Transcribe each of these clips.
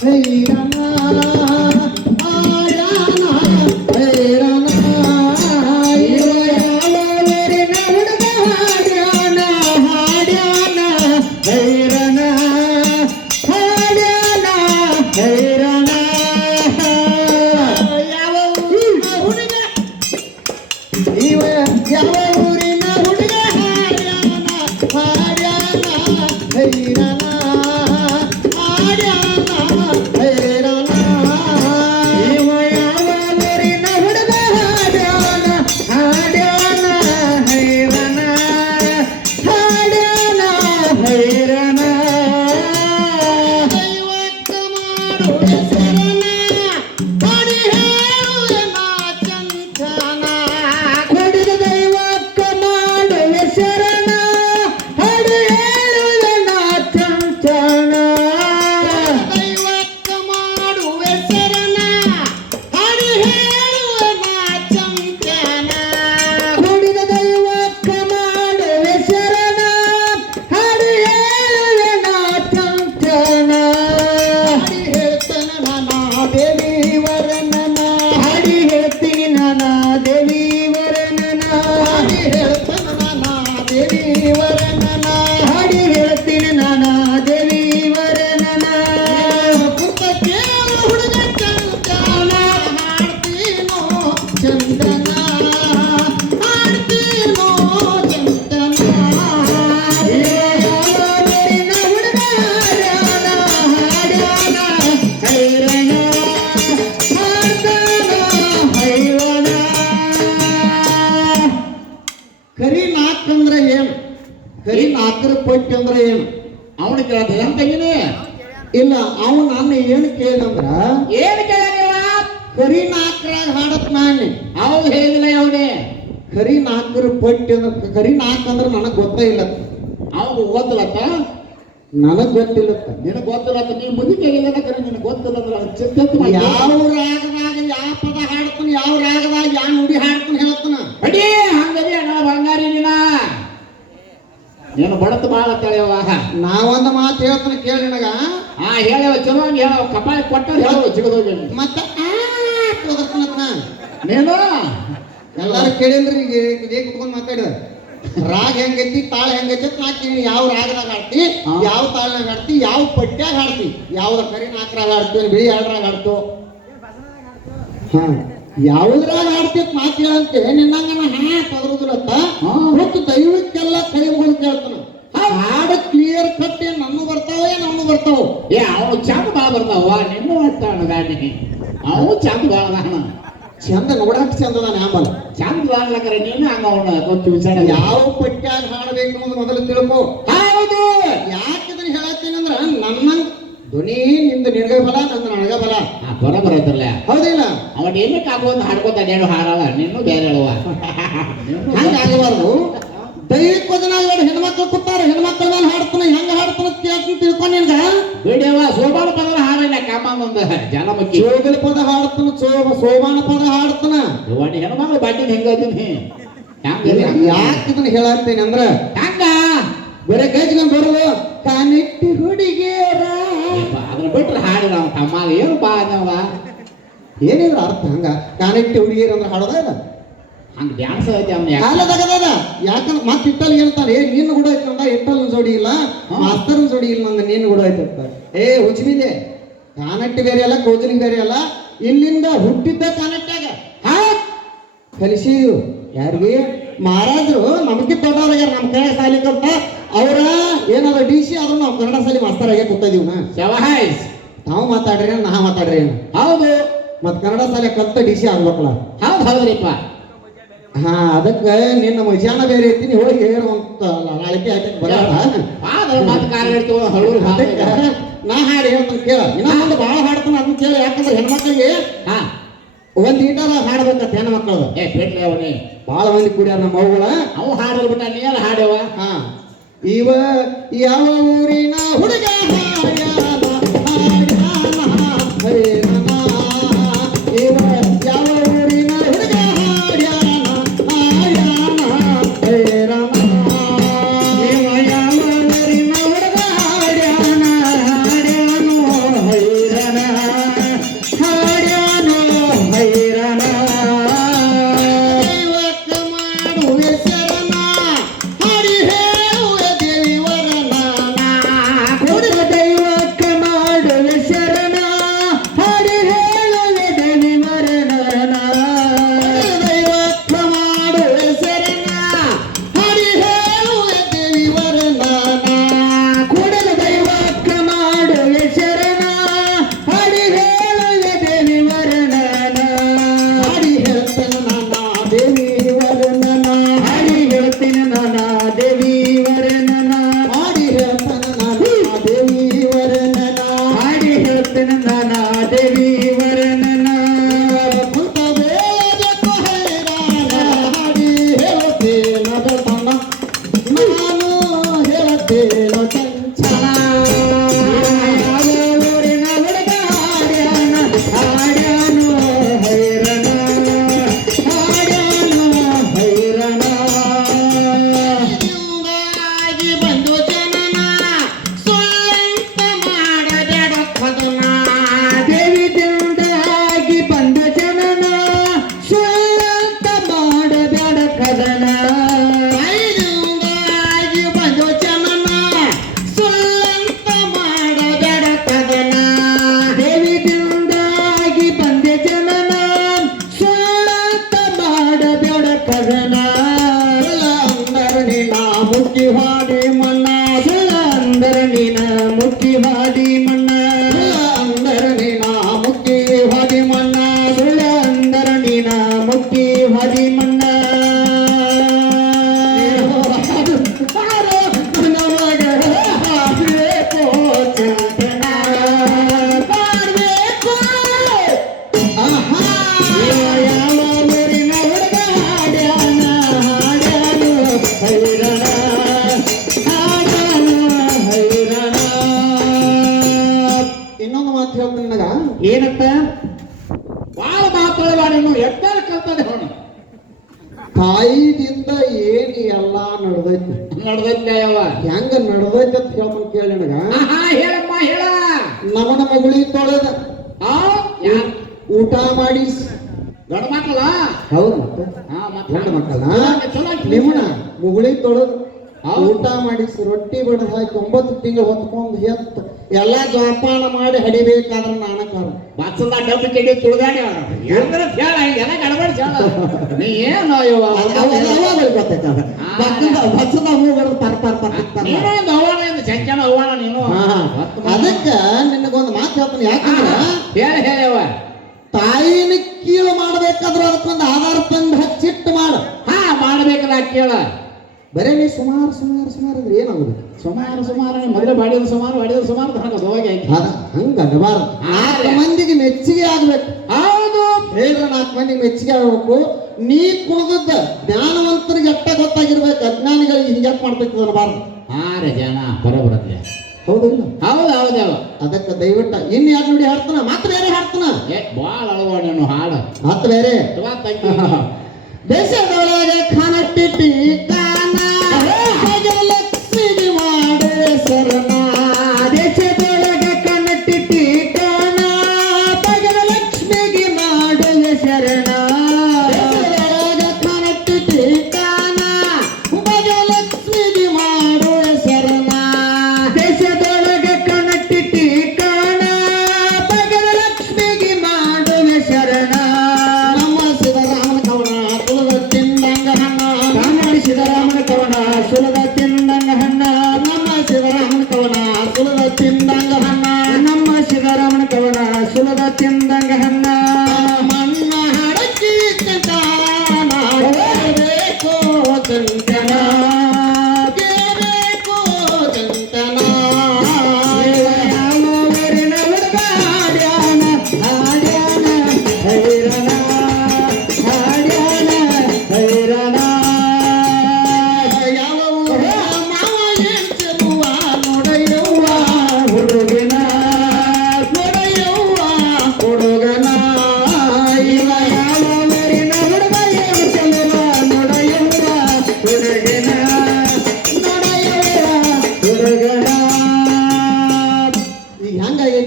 ಹೈರಾಣ ಆಡ್ಯಾನ ಹೈರಾಣ ಇವ ಯಾವ ಊರಿನ ಹುಡುಗ ಹಾಡ್ಯಾನ ಹಾಡ್ಯಾನ ಹೈರಾಣ ಹಾಡ್ಯಾನ ಹೈರಾಣ ಯಾವ ಊರಿನ ಹುಡುಗ ಇವ ಯಾವ ಊರಿನ ಹುಡುಗ ಹಾಡ್ಯಾನ ಹಾಡ್ಯಾನ ಹೈರಾಣ ಆಡ್ಯಾನ ಹೈರಾಣ ಇವ ಯಾವ ಊರಿನ ಹುಡುಗ ಹಾಡ್ಯಾನ ಹಾಡ್ಯಾನ ಹೈರಾಣ ಹಾಡ್ಯಾನ ಹೈರಾಣ ದೈವಕ್ಕ ಮಾಡುವ ಶರಣ ಹರಿ ಹೇಳುವೆನ ಚಂಚನ ಕುಡಿದ ದೈವಕ್ಕ ಮಾಡುವ ಶರಣ ಹರಿ ಹೇಳುವೆನ ಚಂಚನ ದೈವಕ್ಕ ಮಾಡುವ ಶರಣ ಹರಿ ಹೇಳುವೆನ ಚಂಚನ ಕುಡಿದ ದೈವಕ್ಕ ಮಾಡುವ ಶರಣ ಹರಿ ಹೇಳುವೆನ ಚಂಚನ ಹರಿ ಹೇಳ್ತೇನೆ ನಾನಾ ದೇವಿ ವರನನ ಹರಿ ಹೇಳ್ತೀನಿ ನಾನಾ ದೇವಿ ವರನನ ಹರಿ ಹೇಳ್ತೇನೆ ನಾನಾ ದೇವಿ ವರನನ ಹರಿ ಹೇಳ್ತೀನಿ ನಾನಾ ದೇವಿ ವರನನ ಪುತ್ತ ಕೇಳು ಹುಡುಗ ಚಂದನ ಹಾಡ್ತೀನೋ ಚಂದನ ಹಾಡ್ತೀನೋ ಚಂದನ ಊರಿನ ಹುಡುಗ ಹಾಡ್ಯಾನ ಹಾಡ್ಯಾನ ಹೈರಾಣ ಹಾಡ್ತಾನ ಹೈರಾಣ ಕರಿ ನಾಲ್ಕಂದ್ರೆ ಏನು ಕರಿ ನಾಲ್ಕರ ಪಟ್ಟಿ ಅಂದ್ರೆ ಏನು ಅವನು ಕೇಳ್ದ ಅಂತ ಇಲ್ಲ ಅವನು ನನ್ನ ಏನು ಕೇಳಿದಂದ್ರ ಏನ್ ಕೇಳಿವ ಕರಿ ನಾಲ್ಕರಾಗ ಹಾಡತ್ ನಾನು ಹೌದು ಹೇಳಿಲ್ಲ ಅವನೇ ಕರಿ ನಾಲ್ಕರ ಪಟ್ಟಿ ಅಂದ್ರೆ ಕರಿ ನಾಲ್ಕು ಅಂದ್ರೆ ನನಗೆ ಗೊತ್ತೇ ಇಲ್ಲ ಅವ್ನು ಗೊತ್ತಿಲ್ಲತ್ತ ನನಗ್ ಗೊತ್ತಿಲ್ಲತ್ತ ನಿನಗೆ ಗೊತ್ತಿಲ್ಲತ್ತ ನೀ ಮುದುಕಿ ಹೇಳಿದ ಕರೆ ನಿನಗೆ ಗೊತ್ತಿಲ್ಲ ಅಂದ್ರೆ ಚಿಂತೆ ಯಾವ ರಾಗದಾಗ ಯಾವ ಪದ ಹಾಡ್ತಾನ ಯಾವ ರಾಗದಾಗ ಯಾವ ನುಡಿ ಹಾಡ್ತಾನ ಹೇಳ್ತಾನ ಅಡಿ ಹಂಗದಿ ಅಣ್ಣ ಬಂಗಾರಿ ನೀನು ಬಡತ ಬಾಳ ತಳೆಯವ ನಾವೊಂದು ಮಾತು ಹೇಳ್ತಾನ ಕೇಳಿ ನನಗ ಹೇಳವ ಚಲೋ ಹಂಗೆ ಹೇಳವ ಕಪಾಳಿ ಕೊಟ್ಟ ಹೇಳವ ಸಿಗದೋಗಿ ಮತ್ತೆ ಹೋದರ್ತನತ್ನ ನೀನು ಎಲ್ಲಾರು ಕೇಳಿಲ್ರಿ ಈಗ ಕುತ್ಕೊಂಡ್ ಮಾತಾಡಿದ ರಾಗ ಹೆಂಗೈತಿ ತಾಳ ಹೆಂಗೈತಿ ನಾಲ್ಕು ಯಾವ ರಾಗದಾಗ ಹಾಡ್ತಿ ಯಾವ ತಾಳನಾಗ ಹಾಡ್ತಿ ಯಾವ ಪಟ್ಟ್ಯಾಗ ಹಾಡ್ತಿ ಯಾವ್ದ ಕರಿ ನಾಲ್ಕರಾಗ ಹಾಡ್ತೀವಿ ಬಿಳಿ ಎರಡರಾಗ ಹಾಡ್ತು ಹಾ ಯಾವ್ದ್ರಾಗ ಹಾಡ್ತಿತ್ ಮಾತು ಹೇಳಂತೆ ನಿನ್ನಂಗನ ತೊದರುದಿಲ್ಲತ್ತ ಮತ್ತು ದೈವಕ್ಕೆಲ್ಲ ಕೈ ಮುಗಿದು ಕೇಳ್ತಾನ ಹಾಡು ಕ್ಲಿಯರ್ ಕಟ್ ಏನ್ ನನ್ನ ಬರ್ತಾವ ಏನ್ ಅವನು ಬರ್ತಾವ ಅವನು ಚಂದ ಬಾಳ ಬರ್ತಾವ ನಿನ್ನೂ ಬರ್ತಾವಣ ಗಾಡಿ ಅವನು ಚಂದ ಬಾಳ ಅದಾನ ಚಂದ ನೋಡಕ್ ಚಂದ ಅದಾನ ಆಂಬಲ್ಲ ಚಂದ ಬಾಳ್ಲಕರೆ ನೀನು ಹಂಗ ಅವನ ಗೊತ್ತು ವಿಚಾರ ಯಾವ ಪಟ್ಟ್ಯಾಗ ಹಾಡಬೇಕು ಅನ್ನೋದು ಮೊದಲು ತಿಳ್ಕೊ ಹೌದು ಯಾಕೆ ಇದನ್ನ ಹೇಳತ್ತೀನಿ ಅಂದ್ರ ನನ್ನ ಧ್ವನಿ ನಿಂದ ನಿನಗ ಬಲ ನಂದು ನನಗ ಬಲ ಬರೋಬರ ಐತಲ್ಲ ಹೌದಿಲ್ಲ ಅವನ್ ಎಲ್ಲಿ ಕಾಕೊಂಡ್ ಹಾಡ್ಕೊತ ಹೇಳು ಹಾಡಲ್ಲ ನೀನು ಬೇರೆ ಹೇಳುವ ಹಂಗಾಗಬಾರ್ದು ದೈವಿಕ ಪದನಾಗ ಹೆಣ್ಮಕ್ಳು ಕೂತಾರ ಹೆಣ್ಮಕ್ಳ ಮೇಲೆ ಹಾಡ್ತಾನ ಹೆಂಗ ಹಾಡ್ತಾನ ಕೇಳ್ತೀನಿ ತಿಳ್ಕೊಂಡ್ ನಿನ್ಗ ಬಿಡಿಯವ ಸೋಬಾನ ಪದ ಹಾಡಿಲ್ಲ ಕಾಮಂದ ಜನಮಕ್ಕಿ ಜೋಗಲ ಪದ ಹಾಡ್ತಾನ ಸೋಮಾನ ಪದ ಹಾಡ್ತಾನ ಇವನಿ ಹೆಣ್ಮಕ್ಳು ಬಾಟಿನ ಹೆಂಗದೀನಿ ಯಾಕೆ ಇದನ್ನ ಹೇಳತ್ತೇನೆ ಅಂದ್ರ ಹಂಗ ಬರೇ ಗಜ್ಗಂದ್ ಬರೋದು ಕಾನೆಟ್ಟಿ ಹುಡುಗಿಯರ ಅದನ್ನ ಬಿಟ್ರೆ ಹಾಡಿ ನಾವು ತಮ್ಮ ಏನು ಬಾ ನಾವ ಏನಿದ್ರ ಅರ್ಥ ಹಂಗ ಕಾನೆಟ್ಟಿ ಹುಡುಗಿಯರ ಅಂದ್ರೆ ಹಾಡೋದ ಇಲ್ಲ ಹಂಗ ಡ್ಯಾನ್ಸ್ ಐತಿ ಅವ್ನ ಕಾಲದಾಗದ ಯಾಕಂದ್ರೆ ಮತ್ತೆ ಇಟ್ಟಲ್ ಹೇಳ್ತಾನೆ ನಿನ್ನ ಕೂಡ ಐತಂದ ಇಟ್ಟಲ್ ಜೋಡಿ ಇಲ್ಲ ಮಾಸ್ತರ್ ಜೋಡಿ ಇಲ್ಲ ನಂದ ನಿನ್ನ ಕೂಡ ಐತಂತ ಹುಚ್ಚಿದೆ ಕಾನೆಟ್ಟಿ ಬೇರೆ ಅಲ್ಲ ಕೋಚಲಿಂಗ್ ಬೇರೆ ಅಲ್ಲ ಇಲ್ಲಿಂದ ಹುಟ್ಟಿದ್ದ ಕಾನೆಟ್ಟಾಗ ಕಲಿಸಿದ್ರು ಯಾರಿಗೆ ಮಹಾರಾಜರು ನಮಗೆ ದೊಡ್ಡವ್ರಾಗ್ಯಾರ ನಮ್ಮ ಕನ್ನಡ ಶಾಲೆ ಕಲ್ತ ಅವ್ರ ಏನದ ಡಿ ಸಿ ಆದ್ರೂ ನಾವು ಕನ್ನಡ ಶಾಲೆ ಮಾಸ್ತರ್ ಆಗಿ ಕೂತಿದೀವಿ ನಾವು ಮಾತಾಡ್ರಿ ನಾ ಮಾತಾಡ್ರಿ ಹೌದು ಮತ್ ಕನ್ನಡ ಶಾಲೆ ಕಲ್ತ ಡಿ ಸಿ ಆಗ್ಬೇಕಲ್ಲ ಹೌದು ಹೌದ್ರಿಪ್ಪ ಹಾ ಅದಕ್ಕೆ ನಿನ್ನ ಮಜಾನ ಬೇರೆ ಐತಿ ಹೋಗಿ ಹೇಳುವಂತ ನಾಳಿಕೆ ಆಯ್ತಕ್ಕೆ ಬರಲ್ಲ ನಾ ಹಾಡಿ ಹೇಳ್ತಾನೆ ಕೇಳ ಇನ್ನೊಂದು ಭಾಳ ಹಾಡ್ತಾನ ಅದನ್ನ ಕೇಳ ಯಾಕಂದ್ರೆ ಹೆಣ್ಮಕ್ಳಿಗೆ ಒಂದ್ ಈಟಾರ ಹಾಡ್ಬೇಕಂತ ಹೆಣ್ಮಕ್ಳು ಭಾಳ ಮಂದಿ ಕುಡಿಯಾರ ನಮ್ಮ ಮಗುಗಳ ಅವು ಹಾಡಲ್ ಬಿಟ್ಟ ನೀ ಎಲ್ಲ ಹಾಡ್ಯವ ಇವ ಯಾವ ಊರಿನ ಹುಡುಗ ಇವ ಯಾವ ಊರಿನ ಹುಡುಗ ಹೈರಾಣ ಮಾತು ಹೇಳ್ತೀನಿ ನನಗ ಏನಂತ ಬಾಳ ಮಾತಾಡಬೇಡ ನೀನು ಎತ್ತಾರ ಕಲ್ತದೆ ಅವನು ತಾಯಿದಿಂದ ಏನ್ ಎಲ್ಲಾ ನಡ್ದೈತಿ ನಡ್ದೈತೆ ಯಾವ ಹೆಂಗ ನಡ್ದೈತಿ ಅಂತ ಹೇಳ್ತಾನ ಕೇಳಿ ನನಗ ಹೇಳಮ್ಮ ಹೇಳ ನಮನ ಮಗುಳಿ ತೊಳೆದ ಆ ಯಾರ್ ಊಟ ಮಾಡಿ ಗಂಡ ಮಕ್ಕಳ ಹೌದು ಮತ್ತೆ ಹಾ ಮತ್ತೆ ಗಂಡ ಮಕ್ಕಳ ಚಲೋ ಆಯ್ತು. ನಿಮ್ಮನ ಮುಗುಳಿ ತೊಳೆದು ಹೌದು. ಊಟ ಮಾಡಿಸಿ ರೊಟ್ಟಿ ಬಡದು ಹಾಕಿ 9 ತಿಂಗಳು ಹೊತ್ಕೊಂಡು ಎತ್ತು ಎಲ್ಲಾ ಜೋಪಾನ ಮಾಡಿ ಹಡಿಬೇಕಾದ್ರೆ ನಾಣಕಾರ ಬಚ್ಚದ ಡಬ್ಬಿ ಕೆಡಿ ತುಳಿದಾಡಿ ಎಲ್ಲರ ಹೇಳ ಎಲ್ಲ ಗಡಬಡ ಹೇಳ ನೀ ಏನು ಇವ ಬಚ್ಚದ ಹೂಗಳು ತರ್ತಾರ ನೀನು ಒಂದು ಅವನ ಎಂದು ಚಂಚನ ಅವನ ನೀನು ಅದಕ್ಕ ನಿನಗೊಂದು ಮಾತು ಹೇಳ್ತಾನೆ ಯಾಕಂದ್ರ ಹೇಳವ ತಾಯಿನ ಕೀಳು ಮಾಡ್ಬೇಕಾದ್ರೆ ಅದಕ್ಕೊಂದು ಆಧಾರ ತಂದು ಹಚ್ಚಿಟ್ಟು ಮಾಡು ಮಾಡ್ಬೇಕಲ್ಲ ಕೇಳ ಬರೇ ನೀ ಸುಮಾರು ಅಂದ್ರೆ ಏನಾಗುದು ಸುಮಾರು ಮೊದಲೇ ಬಾಡಿದ ಸುಮಾರು ತನಕ ಹೋಗಿ ಅದ ಹಂಗ ಅನ್ನಬಾರ್ದು 4 ಮಂದಿಗೆ ಮೆಚ್ಚುಗೆ ಆಗ್ಬೇಕು ಹೌದು ಹೇಳ್ರ 4 ಮಂದಿಗೆ ಮೆಚ್ಚುಗೆ ಆಗ್ಬೇಕು ನೀ ಕುಣಿದದ್ದ ಜ್ಞಾನವಂತರಿಗೆ ಎಟ್ಟ ಗೊತ್ತಾಗಿರ್ಬೇಕು ಅಜ್ಞಾನಿಗಳಿಗೆ ಹಿಂಗೆ ಮಾಡ್ಬೇಕು ಅನ್ನಬಾರ್ದು ರೇ ಜನ ಬರೋಬರತ್ಲೆ ಹೌದಿಲ್ಲ ಹೌದು ಅದಕ್ಕೆ ದಯವಿಟ್ಟ ಇನ್ನು ಯಾರು ನೋಡಿ ಹಾಡ್ತಾನ ಮತ್ತೆ ಬೇರೆ ಹಾಡ್ತಾನ ಬಾಳ ಅಳವ ನೀನು ಹಾಡು ಮತ್ತೆ ಬೇರೆ ದೇಶದೊಳಗೆ ಖಾನಟ್ಟಿಟ್ಟಿ ಕಾನ ಲಕ್ಷ್ಮಿಗೆ ಮಾಡೆ ಶರಣ ದೇಶದೊಳಗೆ ಕನಟ್ಟಿಟ್ಟಿ ಕಾನ ಲಕ್ಷ್ಮಿಗೆ ಮಾಡುವ ಶರಣ ದೇಶದೊಳಗೆ ಖಾನಟ್ಟಿಟ್ಟಿ ಕಾನ ಲಕ್ಷ್ಮಿಗೆ ಮಾಡುವ ಶರಣ ದೇಶದೊಳಗೆ ಕನಟ್ಟಿಟ್ಟಿ ಕಾನ ಲಕ್ಷ್ಮಿಗೆ ಮಾಡುವ ಶರಣ ನಮ್ಮ ಸಿದ್ದರಾಮನ ಕವನ ಸುಲದ ತಿಂದಂಗ ಹಣ್ಣ ನಮ್ಮ ಸಿದ್ದರಾಮನ ಕವನ ಸುಲದ ತಿಂದಂಗ ಹಣ್ಣ ನಮ್ಮ ಸಿದ್ದರಾಮನ ಕವನ ಸುಲದ ತಿಂದಂಗ ಹಣ್ಣ ಮಣ್ಣ ಹಡಕಿ ಬೇಕು ಚಂತನ ಬೇಕು ಚಂತನ ಯಾವರಿನ ಹುಡುಗ ಹಾಡ್ಯಾನ ಹಾಡ್ಯಾನ ಹೈರಣ ಹಾಡ್ಯಾನ ಹೈರಣ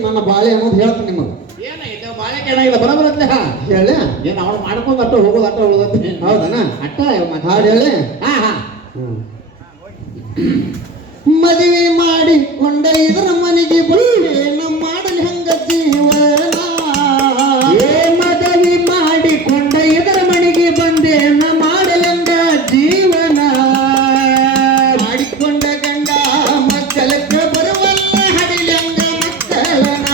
ನನ್ನ ಬಾಳೆ ಅನ್ನೋದು ಹೇಳ್ತೀನಿ ನಿಮಗೆ ಏನಾಯ್ತು ಬಾಳೆ ಕೇಳಾಗಿಲ್ಲ ಬರೋಬರತ್ತೆ ಹೇಳಿ ಏನು ಅವ್ನು ಮಾಡ್ಕೊಂಡು ಅಟ್ಟ ಹೋಗೋದು ಅಟ್ಟ ಉಳಿದತ್ತೆ ಹೌದನ ಅಟ್ಟ ಹಾಡು ಹೇಳಿ ಮದುವೆ ಮಾಡಿಕೊಂಡ ಇದರ ಮನೆಗೆ ಬಂದೆ ನಮ್ಮ ಮಾಡಲಿ ಹಂಗ ಜೀವನ ಮದುವೆ ಮಾಡಿಕೊಂಡ ಇದರ ಮನೆಗೆ ಬಂದೆ ನಮ್ಮ ಮಾಡಲಂಗ ಜೀವನ ಮಾಡಿಕೊಂಡ ಗಂಡ ಮಕ್ಕಳಕ್ಕೆ ಬರುವಲ್ಲ ಹಡಿಲಂಗ ಮಕ್ಕಳನ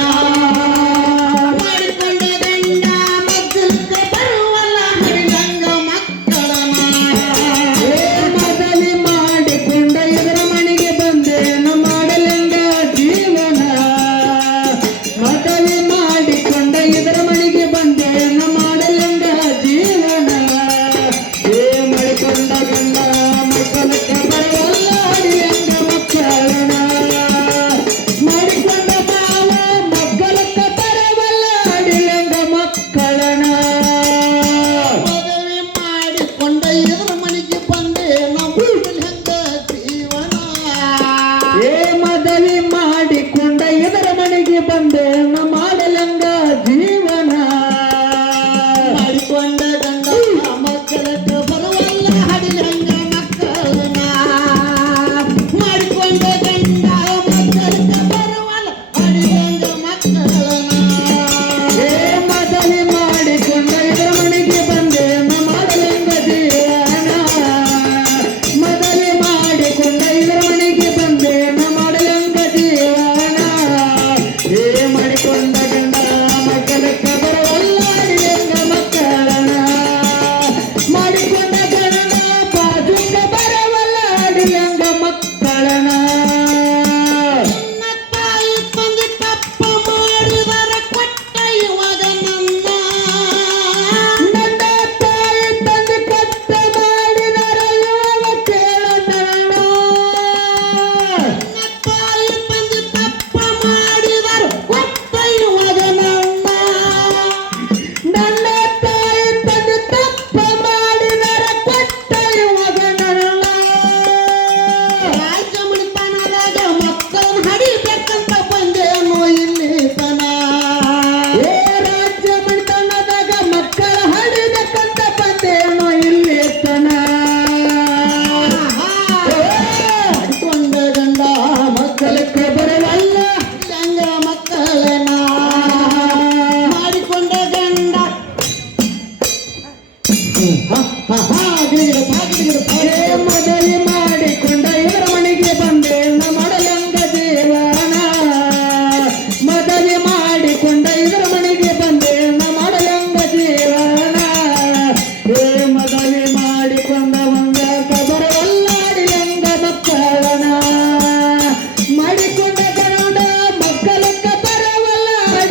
ಮಾಡಿಕೊಂಡ ಗಂಡ ಮಕ್ಕಳಕ್ಕೆ ಬರುವಲ್ಲ ಹಡಿಲಂಗ ಮಕ್ಕಳನ ಮದುವೆ ಮಾಡಿಕೊಂಡ ಇದರ ಮನೆಗೆ ಬಂದೆ ನಮ್ಮ ಮಾಡಲಂಗ ಜೀವನ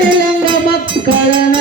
ಬೆಳಿಲಂಗ ಮಕ್ಕಳನ